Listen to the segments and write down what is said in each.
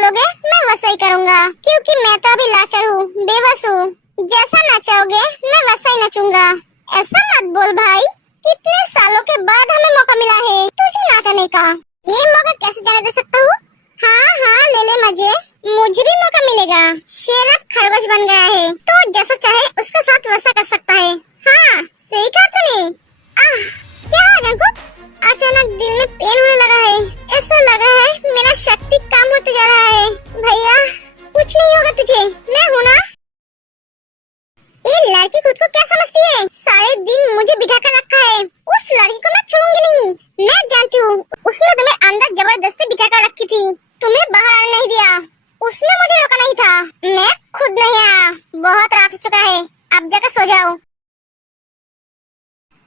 बोलोगे मैं वैसा ही करूँगा, क्योंकि मैं तो अभी लाचार हूँ, बेबस हूँ। जैसा नचाओगे मैं वैसा ही नचूंगा। ऐसा मत बोल भाई, कितने सालों के बाद हमें मौका मिला है तुझे नाचने का। ये मौका कैसे जाने दे सकता हूँ? हाँ हाँ ले ले मजे, मुझे भी मौका मिलेगा। शेर अब खरगोश बन गया है तो जैसा चाहे उसके साथ वैसा कर सकता है। हाँ सही कहा तूने। क्या हुआ जंकुक? अचानक दिल में पेन होने लगा है। ऐसा लग रहा है मेरा शक्ति कम होते जा रहा है। भैया कुछ नहीं होगा तुझे, मैं हूँ ना। ये लड़की खुद को क्या समझती है? सारे दिन मुझे बिठा कर रखा है। उस लड़की को मैं छोड़ूंगी नहीं। मैं जानती हूँ उसने तुम्हें अंदर जबरदस्ती बिठा कर रखी थी, तुम्हें बाहर आने नहीं दिया। उसने मुझे रोका नहीं था, मैं खुद नहीं आया। बहुत रात हो चुका है, अब जाकर सो जाओ।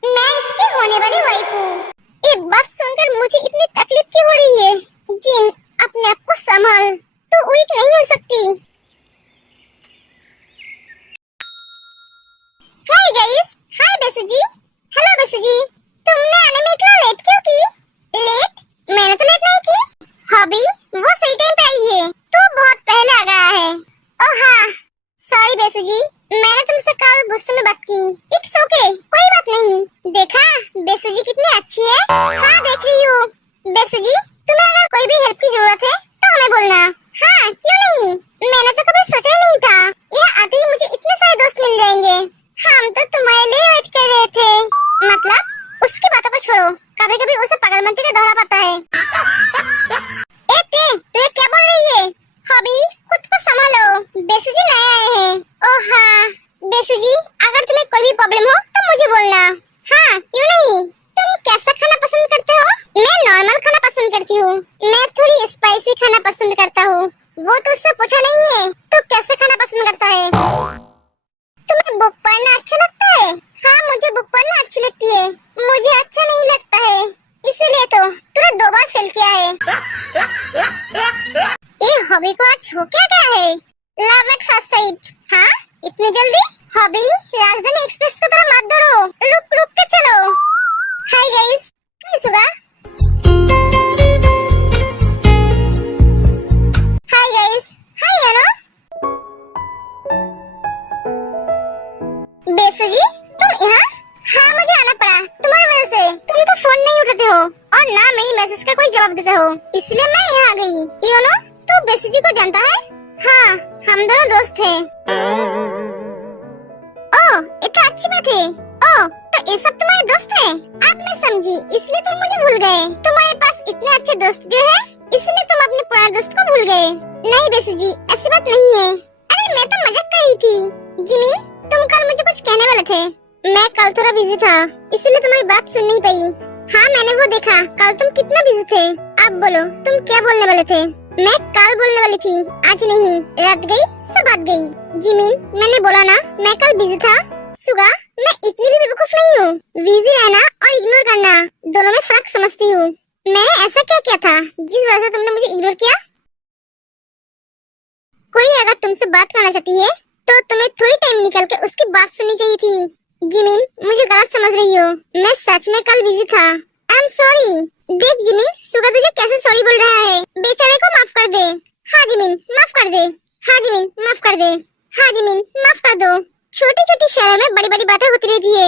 मैं इसकी होने वाली वाइफ हूँ। ये बात सुनकर मुझे इतनी तकलीफ क्यों हो रही है? जिन अपने आप को संभाल, तो वीक नहीं हो सकती। हाय गाइस, हाय बेसु जी। हेलो बेसु जी, तुमने आने में इतना लेट क्यों की? लेट? मैंने तो लेट नहीं की। हॉबी वो सही टाइम पे आई है, तो बहुत पहले आ गया है। ओह हाँ सॉरी बेसु जी, मैंने तुमसे कल गुस्से में बात की। इट्स ओके, कोई बात नहीं। देखा बेसु जी कितनी अच्छी है। हाँ देख रही हूँ। बेसु जी तुम्हें अगर कोई भी हेल्प की जरूरत है तो हमें बोलना। हाँ क्यों नहीं, मैंने तो कभी सोचा ही नहीं था यहाँ आते ही मुझे इतने सारे दोस्त मिल जाएंगे। हम तो तुम्हारे लिए वेट कर रहे थे। मतलब उसकी बातों को छोड़ो, कभी कभी उसे पागलमंती का दौरा पड़ता है। तू ये क्या बोल रही है? हॉबी खुद को संभालो, बेसु जी नए आए हैं। ओह हाँ बेसु जी, अगर तुम्हें कोई भी प्रॉब्लम हो तो मुझे बोलना। हाँ क्यों नहीं। तुम कैसा खाना पसंद करते हो? मैं नॉर्मल खाना पसंद करती हूँ। मैं थोड़ी स्पाइसी खाना पसंद करता हूँ। वो तो उससे पूछा नहीं है, तो कैसे खाना पसंद करता है? तुम्हें बुक पढ़ना अच्छा लगता है? हाँ मुझे बुक पढ़ना अच्छी लगती है। मुझे अच्छा नहीं लगता है, इसीलिए तो तूने 2 बार फेल किया है। ये हॉबी को आज हो क्या गया है? Love at first sight. हाँ इतनी जल्दी? हॉबी राजधानी एक्सप्रेस की तरह मत दौड़ो, रुक रुक के चलो। हाय गाइस, हाय सुगा। हाय गाइस, हाय यानो। बेसु जी तुम यहाँ? हाँ मुझे आना पड़ा तुम्हारी वजह से। तुम तो फोन नहीं उठाते हो और ना मेरी मैसेज का कोई जवाब देते हो, इसलिए मैं यहाँ आ गई। योनो तू बेसु जी को जानता है? हाँ हम दोनों दोस्त हैं। ओह ये तो अच्छी बात है। ओह तो ये सब तुम्हारे दोस्त हैं? अब मैं समझी, इसलिए तुम मुझे भूल गए। तुम्हारे पास इतने अच्छे दोस्त जो है, इसलिए तुम अपने पुराने दोस्त को भूल गए। नहीं बेसु जी ऐसी बात नहीं है। अरे मैं तो मजाक कर रही थी। जिमिन तुम कल मुझे कुछ कहने वाले थे। मैं कल थोड़ा बिजी था, इसलिए तुम्हारी बात सुन नहीं पाई। हाँ मैंने वो देखा, कल तुम कितना बिजी थे। अब बोलो तुम क्या बोलने वाले थे? मैं कल बोलने वाली थी, आज नहीं। रात गई सब बात गई। जिमिन मैंने बोला ना मैं कल बिजी था। सुगा मैं इतनी भी बेवकूफ नहीं हूँ। बिजी रहना और इग्नोर करना दोनों में फर्क समझती हूँ। मैंने ऐसा क्या किया था जिस वजह से तुमने मुझे इग्नोर किया? कोई अगर तुमसे बात करना चाहती है तो तुम्हें थोड़ी टाइम निकल के उसकी बात सुननी चाहिए थी। जिमिन मुझे गलत समझ रही हो, मैं सच में कल बिजी था। I am sorry. देख जिमिन सुगा तुझे कैसे सॉरी बोल रहा है, बेचारे को माफ कर दे। हाँ जिमिन माफ कर दे। हाँ जिमिन माफ कर दे। हाँ जिमिन माफ कर दो। छोटी छोटी शहरों में बड़ी बड़ी बातें होती रहती है।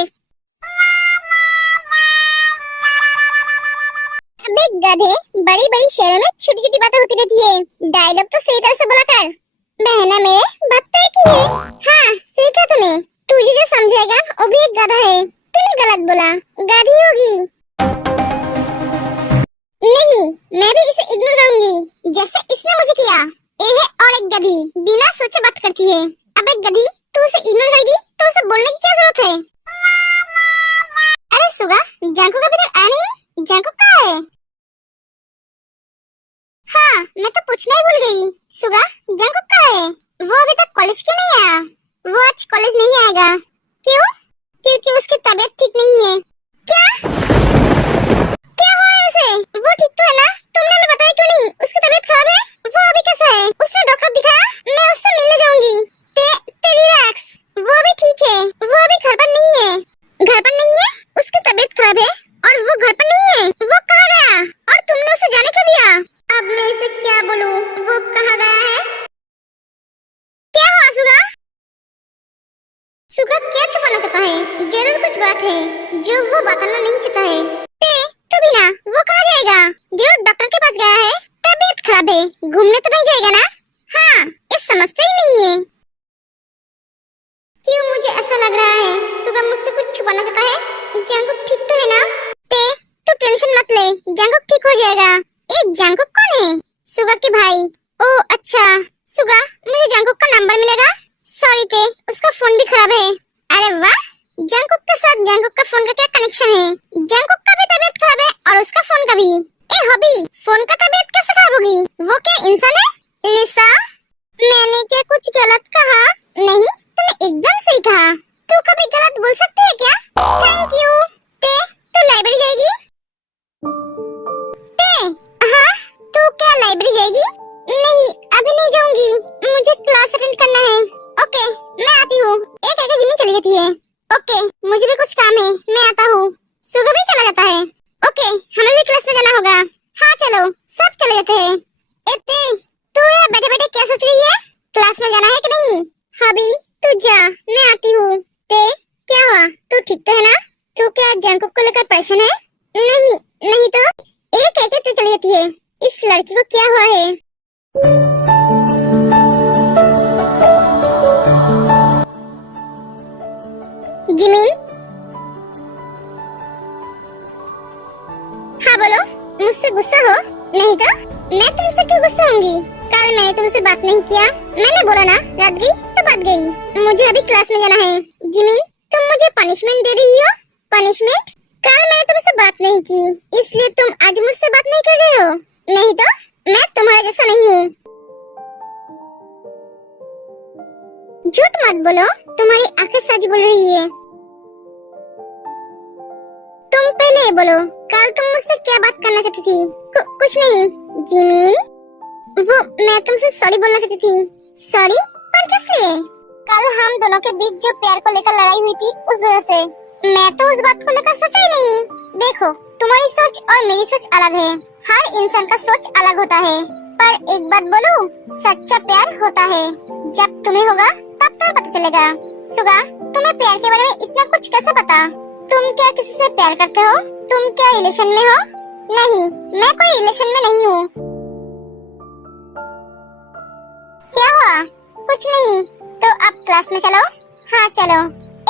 अबे गधे, बड़ी बड़ी शहरों में छोटी छोटी बातें होती रहती है। डायलॉग तो सही तरह से बोला कर। बहना मेरे बात तय की है। हाँ सही कहा तूने। तुझे जो समझेगा वो भी एक गधा है। तूने गलत बोला, गधी होगी। नहीं मैं भी इसे इग्नोर करूंगी जैसे इसने मुझे किया। ये है और एक गधी, बिना सोचे बात करती है। अब एक गधी तू उसे इग्नोर करेगी तो उसे बोलने की क्या जरूरत है? अरे सुगा जंकुक अभी तक आया नहीं? जंकुक कहाँ है? हाँ मैं तो पूछना ही भूल गई। सुगा जंकुक कहाँ है? वो अभी तक कॉलेज क्यों नहीं आया? वो आज कॉलेज नहीं आएगा। क्यों? क्योंकि उसकी तबीयत ठीक नहीं है। क्या? क्या हुआ है उसे? वो ठीक तो है ना? तुमने हमें बताया क्यों नहीं? उसकी तबीयत खराब है? वो अभी कैसा है? उसने डॉक्टर दिखाया? मैं उससे मिलने जाऊंगी। रिलैक्स, वो भी ठीक है। वो अभी घर पर नहीं है। घर पर नहीं है? उसकी तबीयत खराब है और वो घर पर नहीं है। वो कहाँ गया? और तुमने उसे जाने क्यों दिया? अब मैं इसे क्या बोलूं? वो कहाँ सुगा क्या छुपाना चाहता है? जरूर कुछ बात है जो वो बताना नहीं चाहता है। तो भी ना, वो कहाँ जाएगा? जरूर डॉक्टर के पास गया है। तबीयत खराब है, घूमने तो नहीं जाएगा ना? हाँ, ये समझते ही नहीं है। क्यों मुझे ऐसा लग रहा है सुगा मुझसे कुछ छुपाना चाहता है। जंगकुक ठीक तो है ना? तू टेंशन मत ले, जंगकुक ठीक हो जाएगा। ये जंगकुक कौन है? सुगा के भाई। ओ अच्छा, सुगा मुझे जंगकुक का नंबर मिलेगा? सॉरी उसका फोन भी खराब है। अरे वाह, जंगकुक के साथ जंगकुक का फोन का क्या कनेक्शन है? जंगकुक का भी तबीयत खराब है और उसका फोन का भी। ए हॉबी, फोन का तबीयत कैसे खराब होगी? वो क्या इंसान है? लिसा, मैंने क्या कुछ गलत कहा? नहीं, तूने एकदम सही कहा। तू कभी गलत बोल सकती है क्या? Thank you. तू लाइब्रेरी जाएगी? हाँ, तू क्या लाइब्रेरी जाएगी? नहीं, अभी नहीं जाऊंगी, मुझे क्लास अटेंड करना है। ओके, मैं आती हूँ। एक एक जिम्मी चली जाती है। ओके, मुझे भी कुछ काम है, मैं आता हूँ। सुगा भी चला जाता है। ओके, हमें भी क्लास में जाना होगा। हाँ चलो, सब चले जाते हैं। इतने तू यहाँ बैठे बैठे क्या सोच रही है? क्लास में जाना है कि नहीं? हबी तू जा, मैं आती हूँ। क्या हुआ, तू ठीक तो है ना? तू क्या जंगकुक को लेकर परेशान है? नहीं नहीं तो एक एक चली जाती है। इस लड़की को क्या हुआ है? जिमिन, हाँ बोलो, मुझसे गुस्सा हो? नहीं तो मैं तुमसे क्यों गुस्सा होंगी? कल मैंने तुमसे बात नहीं किया, मैंने बोला ना रात गई तो बात गई। मुझे अभी क्लास में जाना है। जिमिन, तुम मुझे पनिशमेंट दे रही हो? पनिशमेंट? कल मैंने तुमसे बात नहीं की, इसलिए तुम आज मुझसे बात नहीं कर रहे हो? नहीं तो मैं तुम्हारे जैसा नहीं हूँ। झूठ मत बोलो, तुम्हारी आंखें सच बोल रही है। तुम पहले ये बोलो, कल तुम मुझसे क्या बात करना चाहती थी? कुछ नहीं। जिमिन, वो मैं तुमसे सॉरी बोलना चाहती थी। सॉरी? पर किस लिए? कल हम दोनों के बीच जो प्यार को लेकर लड़ाई हुई थी, उस वजह से। मैं तो उस बात को लेकर सोचा ही नहीं। देखो, तुम्हारी सोच और मेरी सोच अलग है। हर इंसान का सोच अलग होता है। पर एक बात बोलूं, सच्चा प्यार होता है। जब तुम्हें होगा तब तो पता चलेगा। सुगा, तुम्हें प्यार के बारे में इतना कुछ कैसे पता? तुम क्या किसी से प्यार करते हो? तुम क्या रिलेशन में हो? नहीं, मैं कोई रिलेशन में नहीं हूँ। क्या हुआ? कुछ नहीं। तो अब क्लास में चलो। हाँ चलो।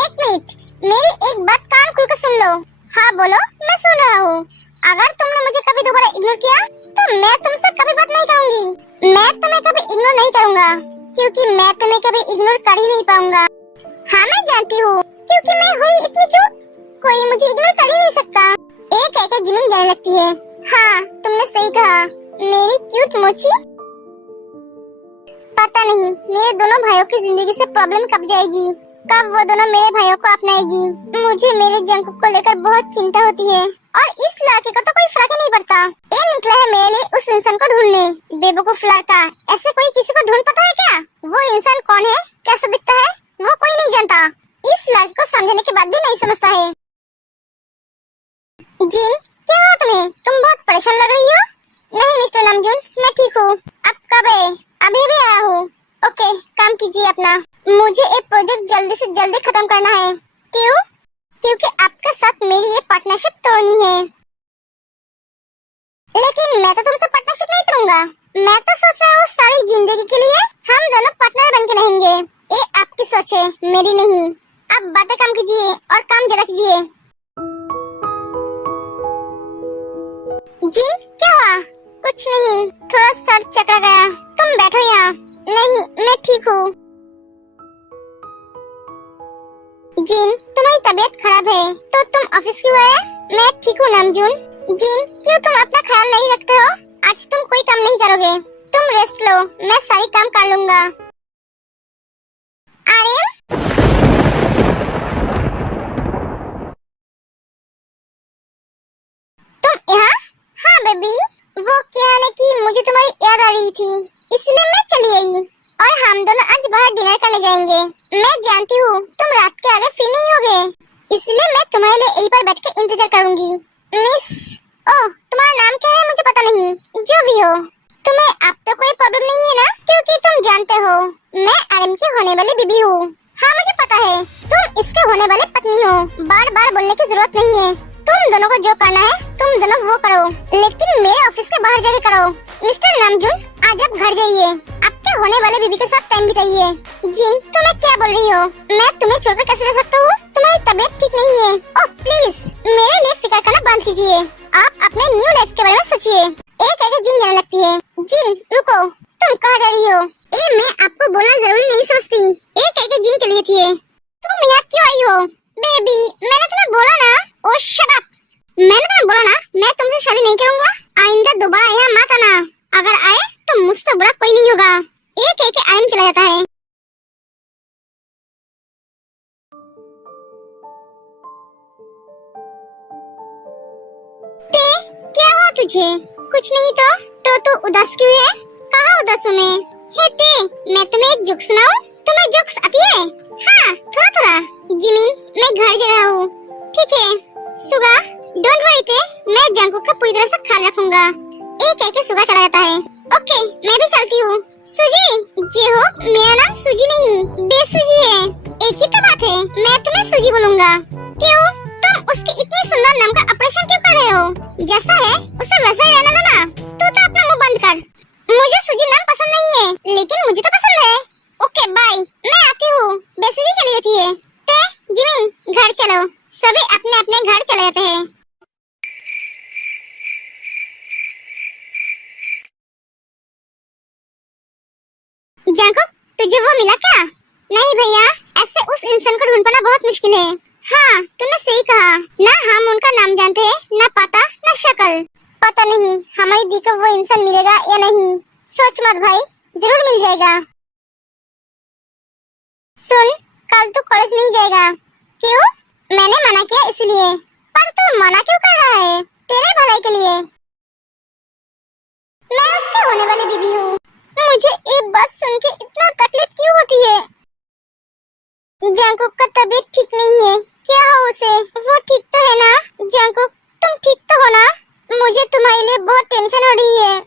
एक मिनट, मेरी एक बात कान खोल कर सुन लो। हाँ बोलो, मैं सुन रहा हूँ। अगर तुमने मुझे कभी दोबारा इग्नोर किया तो मैं तुमसे कभी बात नहीं करूँगी। मैं तुम्हें कभी इग्नोर नहीं करूँगा, क्योंकि मैं तुम्हें कभी इग्नोर कर ही नहीं पाऊंगा। हाँ मैं जानती हूँ, क्योंकि मैं हुई इतनी क्यूट, कोई मुझे इग्नोर कर ही नहीं सकता। एक एक जिमिन जाने लगती है। हाँ तुमने सही कहा, मेरी क्यूट मोची। पता नहीं मेरे दोनों भाइयों की जिंदगी से प्रॉब्लम कब जाएगी, कब वो दोनों मेरे भाइयों को अपनाएगी। मुझे मेरे जंगकुक को लेकर बहुत चिंता होती है, और इस लड़के को तो कोई फर्क ही नहीं पड़ता। ये निकला है मेरे लिए उस इंसान को ढूंढने। बेवकूफ लड़का, ऐसे कोई किसी को ढूंढ पाता है क्या? वो इंसान कौन है, कैसा दिखता है, वो कोई नहीं जानता। इस लड़के को समझने के बाद भी नहीं समझता है। जिन, क्या हुआ तुम्हें? तुम बहुत परेशान लग रही हो। नहीं मिस्टर नामजून, मैं ठीक हूँ। अब कब है? अभी भी आया हूँ। ओके, काम कीजिए अपना। मुझे एक प्रोजेक्ट जल्दी से जल्दी खत्म करना है। क्यों? क्योंकि आपके साथ मेरी ये पार्टनरशिप तोड़नी है। लेकिन मैं तो तुमसे पार्टनरशिप नहीं तोड़ूंगा। मैं तो सोच रहा हूँ सारी जिंदगी के लिए हम दोनों पार्टनर बन के रहेंगे। ये आपकी सोच है, मेरी नहीं। अब बातें कम कीजिए और काम ज्यादा कीजिए। जिन, क्या हुआ? कुछ नहीं, थोड़ा सर चकरा गया। तुम बैठो यहाँ। नहीं, मैं ठीक हूँ। जिन, तुम्हारी तबीयत खराब है तो तुम ऑफिस क्यों आए? मैं ठीक हूँ नामजून। जिन, क्यों तुम अपना ख्याल नहीं रखते हो? आज तुम कोई काम नहीं करोगे, तुम रेस्ट लो, मैं सारी काम कर लूंगा। आर्यन, तुम यहाँ? हाँ बेबी, वो क्या है कि मुझे तुम्हारी याद आ रही थी, इसलिए मैं चली आई। और हम दोनों आज बाहर डिनर करने जाएंगे। मैं जानती हूँ तुम रात के आगे फ्री नहीं होगे, इसलिए मैं तुम्हारे लिए यहीं पर बैठ के इंतजार करूंगी। मिस, ओह तुम्हारा नाम क्या है मुझे पता नहीं, जो भी हो। तुम्हें अब तो कोई प्रॉब्लम नहीं है ना, क्योंकि तुम जानते हो मैं आर्यन की होने वाली बीबी हूँ। हाँ मुझे पता है, तुम इसके होने वाली पत्नी हो, बार बार बोलने की जरूरत नहीं है। तुम दोनों को जो करना है तुम दोनों वो करो, लेकिन मेरे ऑफिस के बाहर जाके करो। मिस्टर नामजून, आज आप घर जाइए, आपके होने वाले बीबी के साथ टाइम बिताइए। जिन, तुम्हें क्या बोल रही हो? मैं तुम्हें छोड़कर कैसे जा सकता हूँ? तुम्हारी तबीयत ठीक नहीं है। ओह प्लीज, मेरे लिए फिक्र करना बंद कीजिए। आप अपने न्यू लाइफ के बारे में सोचिए। एक एक जिन जाने लगती है। जिन, रुको, तुम कहाँ जा रही हो? मैं आपको बोलना जरूरी नहीं समझती। एक एक जिन चली जाती है। तुम यहाँ क्यों आई हो? बेबी, मैंने तुम्हें बोला ना। ओह शट अप, मैंने तुम्हें बोला ना मैं तुमसे शादी नहीं करूँगा। आइंदा दोबारा यहाँ मत आना। अगर आए तो मुझसे बुरा कोई नहीं होगा। एक एक आयन चला जाता है। ते, क्या हुआ तुझे? कुछ नहीं तो तू उदास क्यों है? कहाँ उदास हूँ मैं? हे ते, मैं तुम्हें एक जोक सुनाऊं? तुम्हें जोक्स आती है? हाँ, थोड़ा थोड़ा। जिमिन, मैं घर जा रहा हूँ। ठीक है सुगा, डोंट वरी ते, मैं जंकुक का पूरी तरह से ख्याल रखूंगा। एक एक सुगा चला जाता है। ओके, मैं भी चलती हूँ। सुजी, जी हो, मेरा नाम सुजी नहीं बेसुजी है। एक ही तो बात है, मैं तुम्हें सुजी बोलूंगा। क्यों? तुम उसके इतने सुंदर नाम का ऑपरेशन क्यों कर रहे हो? जैसा है उसे वैसा ही रहने दो ना। तू तो अपना मुंह बंद कर। मुझे सुजी नाम पसंद नहीं है, लेकिन मुझे तो पसंद है। ओके बाय, मैं आती हूँ। बेसुजी चली जाती है। ते, जिमिन, घर चलो। सभी अपने अपने घर चले जाते हैं। जंकुक, तुझे वो मिला क्या? नहीं भैया, ऐसे उस इंसान को ढूंढ पाना बहुत मुश्किल है। हाँ, तूने सही कहा। ना हम उनका नाम जानते हैं, ना पता, ना शक्ल। पता नहीं हमारी दी को वो इंसान मिलेगा या नहीं। सोच मत भाई, जरूर मिल जाएगा। सुन, कल तू कॉलेज नहीं जाएगा। क्यों? मैंने मना किया इसलिए। पर तू मना क्यों कर रहा है? तेरे भलाई के लिए। मैं उसके होने वाली बीबी हूँ। मुझे एक बात सुन के इतना तकलीफ क्यों होती है? जंकुक का तबीयत ठीक नहीं है। क्या हो उसे? वो ठीक तो है ना? जंकुक, तुम ठीक तो हो ना? मुझे तुम्हारे लिए बहुत टेंशन हो रही है।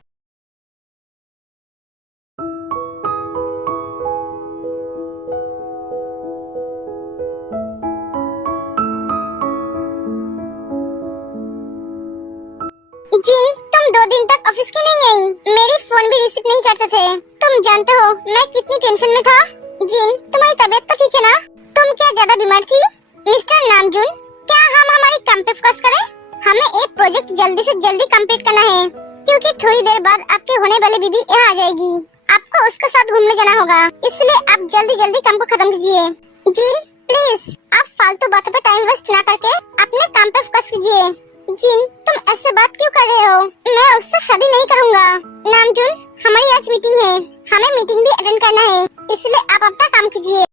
जिन, तुम 2 दिन तक ऑफिस क्यों नहीं आई? मेरी फोन भी रिसीव नहीं करते थे। तुम जानते हो मैं कितनी टेंशन में था। जिन, तुम्हारी तबीयत तो ठीक है ना? तुम क्या ज्यादा बीमार थी? मिस्टर नामजून, क्या हम हमारी काम पे फोकस करें? हमें एक प्रोजेक्ट जल्दी से जल्दी कंप्लीट करना है, क्योंकि थोड़ी देर बाद आपके होने वाली बीबी यहाँ आ जाएगी। आपको उसके साथ घूमने जाना होगा, इसलिए आप जल्दी जल्दी काम को खत्म कीजिए। जिन, प्लीज, आप फालतू बातों पे टाइम वेस्ट ना करके अपने काम पे फोकस कीजिए। जिन, तुम ऐसे बात क्यों कर रहे हो? मैं उससे शादी नहीं करूंगा। नामजून, हमारी आज मीटिंग है, हमें मीटिंग भी अटेंड करना है, इसलिए आप अपना काम कीजिए।